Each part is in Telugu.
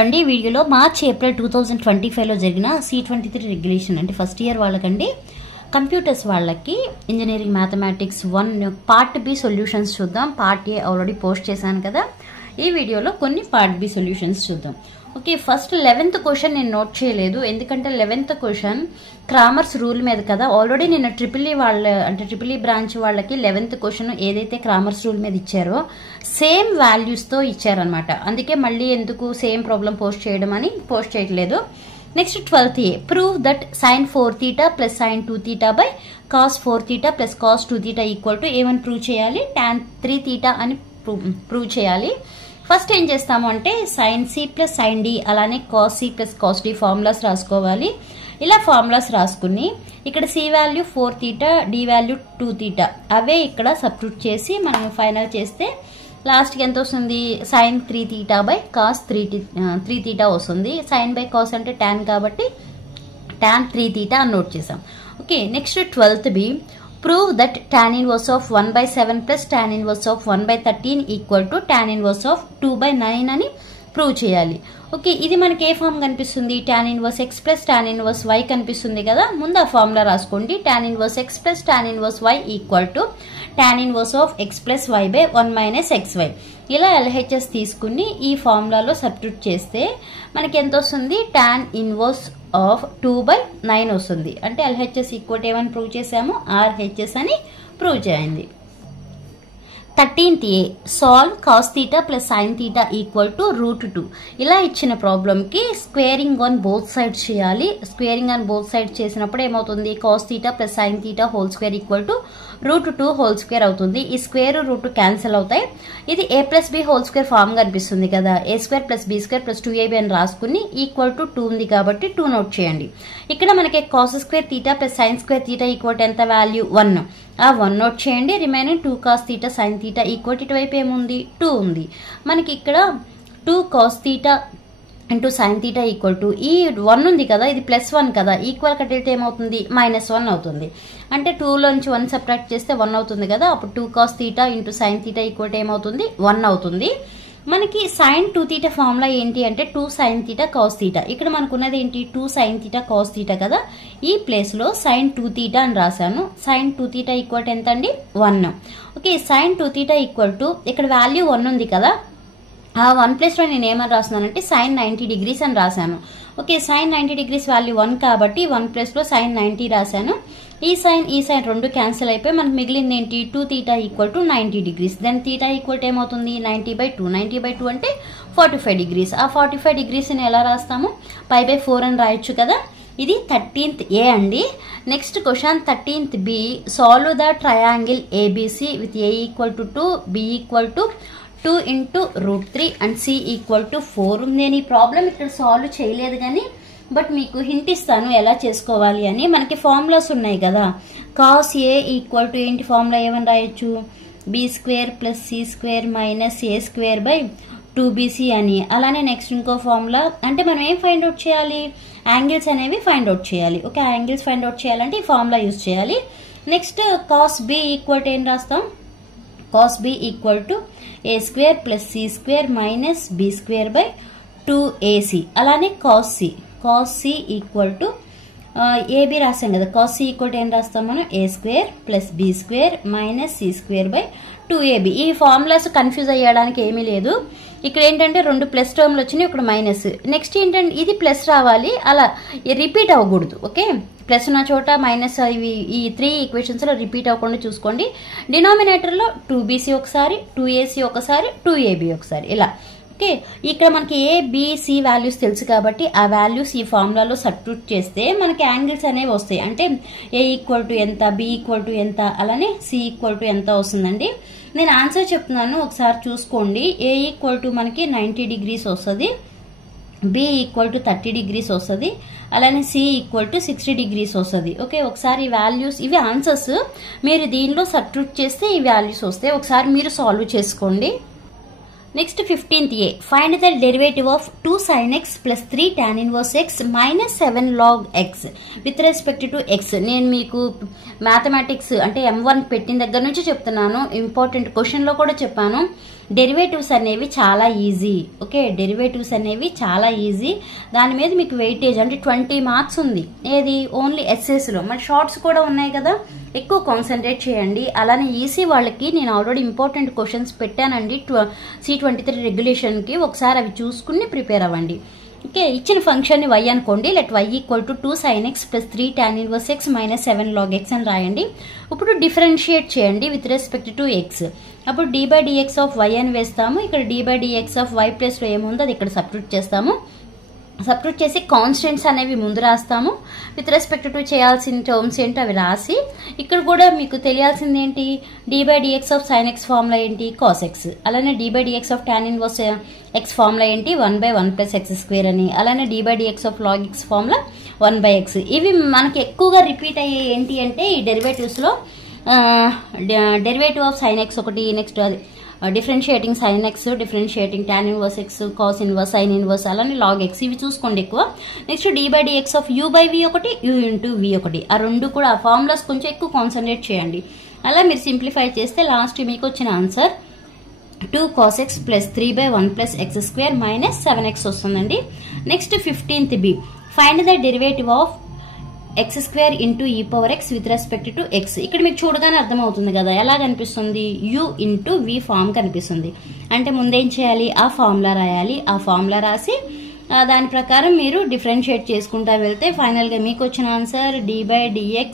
అండి వీడియోలో మార్చ్ ఏప్రిల్ 2025లో జరిగిన C23 రెగ్యులేషన్ అంటే ఫస్ట్ ఇయర్ వాళ్ళకండి కంప్యూటర్స్ వాళ్ళకి engineering mathematics 1 part B solutions చూద్దాం. పార్ట్ ఏ ఆల్రెడీ పోస్ట్ చేశాను కదా. ఈ వీడియోలో కొన్ని పార్ట్ బి సొల్యూషన్స్ చూద్దాం. ఓకే, ఫస్ట్ 11th క్వశ్చన్ నేను నోట్ చేయలేదు ఎందుకంటే 11th క్వశ్చన్ క్రామర్స్ రూల్ మీద కదా. ఆల్రెడీ నేను ట్రిపుల్ ఈ బ్రాంచ్ వాళ్ళకి 11th క్వశ్చన్ ఏదైతే క్రామర్స్ రూల్ మీద ఇచ్చారో సేమ్ వాల్యూస్తో ఇచ్చారనమాట. అందుకే మళ్ళీ ఎందుకు సేమ్ ప్రాబ్లం పోస్ట్ చేయడం అని పోస్ట్ చేయట్లేదు. Next 12th a prove that sin 4θ plus sin 2θ by cos 4θ plus cos 2θ equal to ఏమని ప్రూవ్ చేయాలి, tan 3θ అని ప్రూవ్ చేయాలి. ఫస్ట్ ఏం చేస్తాము అంటే sin c plus sin d అలానే cos c plus cos d formulas రాసుకోవాలి. ఇలా ఫార్ములాస్ రాసుకుని ఇక్కడ c వాల్యూ 4θ, d వాల్యూ 2θ అవే ఇక్కడ సబ్స్టిట్యూట్ చేసి మనం ఫైనల్ చేస్తే లాస్ట్కి ఎంత వస్తుంది, sin 3θ బై cos 3θ వస్తుంది. sin బై cos అంటే tan కాబట్టి tan 3θ అని నోట్ చేసాం. Okay, next 12th B prove that tan inverse of 1/7 plus tan inverse of 1/13 equal to tan inverse of 2/9 అని ప్రూవ్ చేయాలి. ఓకే, ఇది మనకి ఏ ఫామ్ కనిపిస్తుంది, tan inverse x plus tan inverse y కనిపిస్తుంది కదా. ముందు ఆ ఫార్ములా రాసుకోండి. tan inverse x plus tan inverse y equal to tan inverse of x plus y by 1 minus xy. ఇలా LHS తీసుకుని ఈ ఫార్ములాలో సబ్స్టిట్యూట్ చేస్తే మనకి ఎంత వస్తుంది, tan inverse ఆఫ్ 2/9 వస్తుంది. అంటే LHS ఈక్వల్ ఏమని ప్రూవ్ చేసాము, RHS అని ప్రూవ్ చేయండి. 13th a solve cos θ plus sin θ equal to √2. ఇలా ఇచ్చిన ప్రాబ్లంకి స్క్వేరింగ్ ఆన్ బోత్ సైడ్స్ చేయాలి. స్క్వేరింగ్ ఆన్ బోత్ సైడ్స్ చేసినప్పుడు ఏమవుతుంది, cos θ plus sin θ whole square equal to √2 whole square అవుతుంది. ఈ స్క్వేర్ రూట్ క్యాన్సిల్ అవుతాయి. ఇది a plus b whole square form కనిపిస్తుంది కదా. a² plus b² plus 2ab అని రాసుకుని ఈక్వల్ టు 2 ఉంది కాబట్టి 2 నోట్ చేయండి. ఇక్కడ మనకి cos² θ plus sin² θ equal to ఎంత వాల్యూ 1. ఆ 1 నోట్ చేయండి. Remaining 2 cos θ sin θ equal to ఇటువైపు ఏముంది 2 ఉంది. మనకి ఇక్కడ 2 cos θ into sin θ equal to ఈ 1 ఉంది కదా, ఇది +1 కదా, ఈక్వల్ కట్టేస్తే ఏమవుతుంది -1 అవుతుంది. అంటే 2లోంచి 1 సబ్ట్రాక్ట్ చేస్తే 1 అవుతుంది కదా. అప్పుడు 2 cos θ into sin θ equal to ఏమవుతుంది 1 అవుతుంది. మనకి sin 2θ ఫార్ములా ఏంటి అంటే 2 sin θ cos θ. ఇక్కడ మనకున్నది ఏంటి 2 sin θ cos θ కదా. ఈ ప్లేస్లో sin 2θ అని రాశాను. sin 2θ ఈక్వల్ టు ఎంత అండి 1. ఓకే, sin 2θ ఈక్వల్ టు ఇక్కడ వాల్యూ 1 ఉంది కదా. ఆ 1 ప్లేస్లో నేను ఏమని రాస్తున్నానంటే sin 90 degrees అని రాశాను. ఓకే, sin 90 degrees వాల్యూ 1 కాబట్టి 1 ప్లేస్లో sin 90 రాశాను. ఈ సైన్ రెండు క్యాన్సిల్ అయిపోయి మనకు మిగిలింది ఏంటి 2θ equal to 90 degrees. Then θ equal to ఏమవుతుంది 90/2. 90/2 అంటే 45 degrees. ఆ 45 degreesని ఎలా రాస్తాము, π/4 అని రాయొచ్చు కదా. ఇది 13th ఏ అండి. Next question 13th B solve the triangle ABC with A equal to 2, B equal to 2 into √3 and C equal to 4. నేను ఈ ప్రాబ్లం ఇక్కడ సాల్వ్ చేయలేదు కానీ బట్ మీకు హింట్ ఇస్తాను ఎలా చేసుకోవాలి అని. మనకి ఫార్ములాస్ ఉన్నాయి కదా. cos a ఈక్వల్ టు ఏంటి ఫార్ములా ఏమని రాయొచ్చు, b² plus c² minus a² by 2bc అని. అలానే నెక్స్ట్ ఇంకో ఫార్ములా అంటే మనం ఏం ఫైండ్ అవుట్ చేయాలి, యాంగిల్స్ అనేవి ఫైండ్ అవుట్ చేయాలి. ఓకే, యాంగిల్స్ ఫైండ్ అవుట్ చేయాలంటే ఈ ఫార్ములా యూజ్ చేయాలి. Next cos b equal to ఏం రాస్తాం, cos b equal to a² plus c² minus b² by 2ac. అలానే cos c equal to AB రాసాం కదా. cos c ఈక్వల్ టు ఏం రాస్తాం మనం, a² plus b² minus c² by 2ab. ఈ ఫార్ములాస్ కన్ఫ్యూజ్ అయ్యడానికి ఏమీ లేదు. ఇక్కడ ఏంటంటే 2 ప్లస్ టర్మ్లు వచ్చినాయి, ఇక్కడ మైనస్. నెక్స్ట్ ఏంటంటే ఇది ప్లస్ రావాలి, అలా రిపీట్ అవ్వకూడదు. ఓకే, ప్లస్ ఉన్న చోట మైనస్ ఈ 3 ఈక్వేషన్స్లో రిపీట్ అవ్వకుండా చూసుకోండి. డినామినేటర్లో 2bc ఒకసారి, 2ac ఒకసారి, 2ab ఒకసారి ఇలా. ఓకే, ఇక్కడ మనకి ఏబిసి వాల్యూస్ తెలుసు కాబట్టి ఆ వాల్యూస్ ఈ ఫార్ములాలో సబ్స్టిట్యూట్ చేస్తే మనకి యాంగిల్స్ అనేవి వస్తాయి. అంటే ఏ ఈక్వల్ టు ఎంత, బి ఈక్వల్ టు ఎంత, అలానే సి ఈక్వల్ టు ఎంత వస్తుందండి. నేను ఆన్సర్ చెప్తున్నాను ఒకసారి చూసుకోండి. ఏ ఈక్వల్ టు మనకి 90 degrees వస్తుంది, బి ఈక్వల్ టు 30 degrees వస్తుంది, అలానే సి ఈక్వల్ టు 60 degrees వస్తుంది. ఓకే, ఒకసారి వాల్యూస్ ఇవి ఆన్సర్స్ మీరు దీనిలో సబ్స్టిట్యూట్ చేస్తే ఈ వాల్యూస్ వస్తాయి. ఒకసారి మీరు సాల్వ్ చేసుకోండి. Next 15th A find the derivative of 2 sin x plus 3 tan inverse x minus 7 log x with respect to x. నేను మీకు మ్యాథమెటిక్స్ అంటే M1 పెట్టిన దగ్గర నుంచి చెప్తున్నాను. ఇంపార్టెంట్ క్వశ్చన్లో కూడా చెప్పాను. డెరివేటివ్స్ అనేవి చాలా ఈజీ. ఓకే, డెరివేటివ్స్ అనేవి చాలా ఈజీ. దాని మీద మీకు వెయిటేజ్ అంటే 20 మార్క్స్ ఉంది. ఏది ఓన్లీ ఎస్ఎస్లో. మరి షార్ట్స్ కూడా ఉన్నాయి కదా, ఎక్కువ కాన్సన్ట్రేట్ చేయండి. అలానే ఈసీ వాళ్ళకి నేను ఆల్రెడీ ఇంపార్టెంట్ క్వశ్చన్స్ పెట్టానండి C23 రెగ్యులేషన్కి. ఒకసారి అవి చూసుకుని ప్రిపేర్ అవ్వండి. ఓకే, ఇచ్చిన ఫంక్షన్ని y అనుకోండి. Let y equal to 2 sin x plus 3 tan inverse x minus 7 log x అని రాయండి. ఇప్పుడు డిఫరెన్షియేట్ చేయండి విత్ రెస్పెక్ట్ టు x. అప్పుడు d by dx of y అని వేస్తాము. ఇక్కడ d by dx of y plus లో ఏముందో అది ఇక్కడ సబ్స్టిట్యూట్ చేస్తాము. సబ్స్టిట్యూట్ చేసి కాన్స్టెంట్స్ అనేవి ముందు రాస్తాము. విత్ రెస్పెక్ట్ టు చేయాల్సిన టర్మ్స్ ఏంటో అవి రాసి, ఇక్కడ కూడా మీకు తెలియాల్సింది ఏంటి, d by dx of sin x formula ఏంటి, cos x. అలానే d by dx of tan inverse x formula ఏంటి, 1/1 ప్లస్ x స్క్వేర్ అని. అలానే d by dx of log x formula 1/x. ఇవి మనకి ఎక్కువగా రిపీట్ అయ్యే ఏంటి అంటే ఈ డెరివేటివ్స్లో డెరివేటివ్ ఆఫ్ sin x ఒకటి, next differentiating sin x, differentiating tan inverse x, cos inverse, sin inverse, అలానే log x. ఇవి చూసుకోండి ఎక్కువ. Next d by dx of u by v ఒకటి, u ఇంటూ v ఒకటి. ఆ రెండు కూడా ఆ ఫార్ములాస్ కొంచెం ఎక్కువ కాన్సన్ట్రేట్ చేయండి. అలా మీరు సింప్లిఫై చేస్తే లాస్ట్ మీకు వచ్చిన answer 2 cos x plus 3/1 plus x square minus 7x వస్తుందండి. Next 15th b, find the derivative of x square into e power x with respect to x. ఇక్కడ మీకు చూడగానే అర్థమవుతుంది కదా ఎలా కనిపిస్తుంది, u ఇంటూ v ఫామ్ కనిపిస్తుంది. అంటే ముందేం చేయాలి, ఆ ఫార్ములా రాయాలి. ఆ ఫార్ములా రాసి దాని ప్రకారం మీరు డిఫరెన్షియేట్ చేసుకుంటా వెళ్తే ఫైనల్గా మీకు వచ్చిన answer d by dx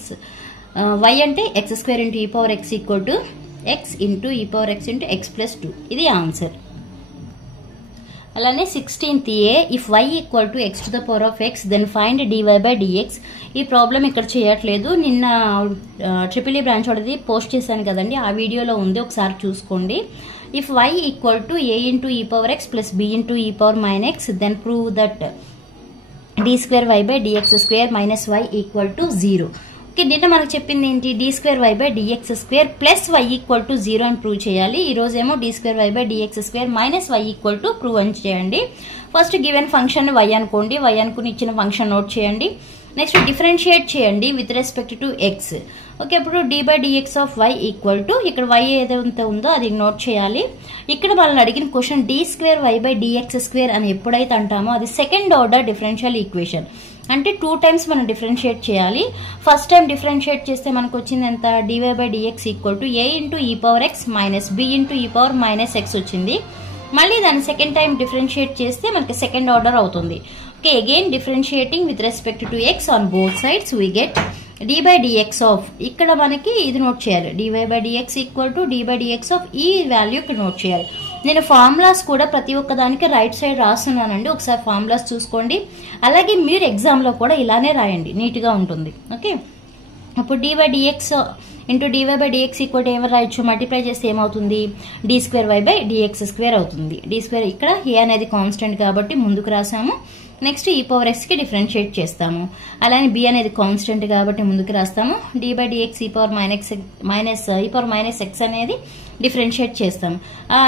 y అంటే x square into e power x equal to x into e power x into x plus 2. ఇది ఆన్సర్. అలానే 16th a, if y equal to x to the power of x then find dy by dx. ఈ ప్రాబ్లం ఇక్కడ చేయట్లేదు, నిన్న ట్రిపుల్ బ్రాంచ్ వాడిది పోస్ట్ చేశాను కదండి, ఆ వీడియోలో ఉంది, ఒకసారి చూసుకోండి. If y equal to a into e power x plus b into e power minus x then prove that d square y by dx square minus y equal to 0. Okay, నిన్న మనకు చెప్పింది ఏంటి, d square y by dx square plus y equal to 0 అని ప్రూవ్ చేయాలి. ఈ రోజేమో d square y by dx square minus y equal to prove అని చేయండి. ఫస్ట్ గివెన్ ఫంక్షన్ y అనుకోండి, y అనుకుని ఇచ్చిన ఫంక్షన్ నోట్ చేయండి. నెక్స్ట్ డిఫరెన్షియేట్ చేయండి with respect to x. Okay, ఇప్పుడు d by dx of y equal to, ఇక్కడ y ఏదైతే ఉందో అది నోట్ చేయాలి. ఇక్కడ వాళ్ళని అడిగిన question d square y by dx square అని ఎప్పుడైతే అంటామో అది సెకండ్ ఆర్డర్ డిఫరెన్షియల్ ఈక్వేషన్. అంటే 2 టైమ్స్ మనం డిఫరెన్షియేట్ చేయాలి. ఫస్ట్ టైం డిఫరెన్షియేట్ చేస్తే మనకు వచ్చింది ఎంత, dy by dx equal to a into e power x minus b into e power minus x వచ్చింది. మళ్ళీ దాన్ని సెకండ్ టైం డిఫరెన్షియేట్ చేస్తే మనకి సెకండ్ ఆర్డర్ అవుతుంది. Okay, again differentiating with respect to x on both sides we get d by dx of, ఇక్కడ మనకి ఇది నోట్ చేయాలి, dy by dx equal to d by dx of ఈ వాల్యూ ఇక్కడ నోట్ చేయాలి. నేను ఫార్ములాస్ కూడా ప్రతి ఒక్క దానికి రైట్ సైడ్ రాస్తున్నానండి, ఒకసారి ఫార్ములాస్ చూసుకోండి. అలాగే మీరు ఎగ్జామ్లో కూడా ఇలానే రాయండి, నీట్గా ఉంటుంది. ఓకే, అప్పుడు d by dx into dy by dx equal to ఏమని రాయొచ్చు, మల్టిప్లై చేస్తే ఏమవుతుంది, d square y by dx square అవుతుంది. d స్క్వేర్ ఇక్కడ a అనేది కాన్స్టెంట్ కాబట్టి ముందుకు రాసాము. నెక్స్ట్ ఈ పవర్ x కి డిఫరెన్షియేట్ చేస్తాము. అలానే b అనేది కాన్స్టెంట్ కాబట్టి ముందుకు రాస్తాము. d బై dx ఈ పవర్ మైనస్ x అనేది డిఫరెన్షియేట్ చేస్తాము.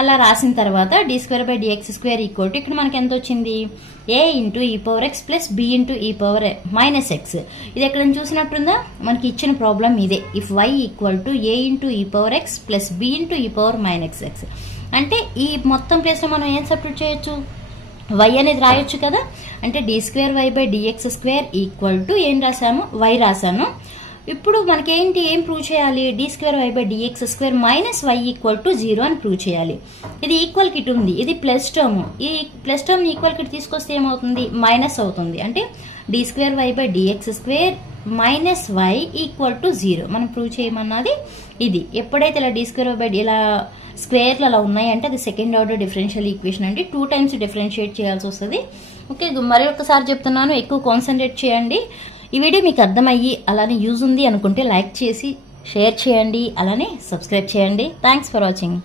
అలా రాసిన తర్వాత d square by dx square equal to, ఇక్కడ మనకి ఎంత వచ్చింది, a into e power x plus b into e power minus x. ఇది ఎక్కడ చూసినట్టుందా, మనకి ఇచ్చిన ప్రాబ్లం ఇదే. If y equal to a into e power x plus b into e power minus x. అంటే ఈ మొత్తం ప్లేస్లో మనం ఏం సబ్స్టిట్యూట్ చేయొచ్చు, y అనేది రాయొచ్చు కదా. అంటే d square y by dx square equal to ఏం రాసాము, y రాసాను. ఇప్పుడు మనకేంటి, ఏం ప్రూవ్ చేయాలి, d square y by dx square minus y equal to 0 అని ప్రూవ్ చేయాలి. ఇది ఈక్వల్ కిట్ ఉంది, ఇది ప్లస్ టర్మ్. ఈ ప్లస్ టర్మ్ ఈక్వల్ కిట్ తీసుకొస్తే ఏమవుతుంది, మైనస్ అవుతుంది. అంటే d square y by dx square minus y equal to 0 మనం ప్రూవ్ చేయమన్నది ఇది. ఎప్పుడైతే ఇలా d స్క్వేర్ y బై ఇలా స్క్వేర్లు అలా ఉన్నాయంటే అది సెకండ్ ఆర్డర్ డిఫరెన్షియల్ ఈక్వేషన్ అంటే 2 టైమ్స్ డిఫరెన్షియేట్ చేయాల్సి వస్తుంది. ఓకే, మరి ఒకసారి చెప్తున్నాను, ఎక్కువ కాన్సన్ట్రేట్ చేయండి. ఈ వీడియో మీకు అర్థమయ్యి అలానే యూజ్ ఉంది అనుకుంటే లైక్ చేసి షేర్ చేయండి, అలానే సబ్స్క్రైబ్ చేయండి. Thanks for watching.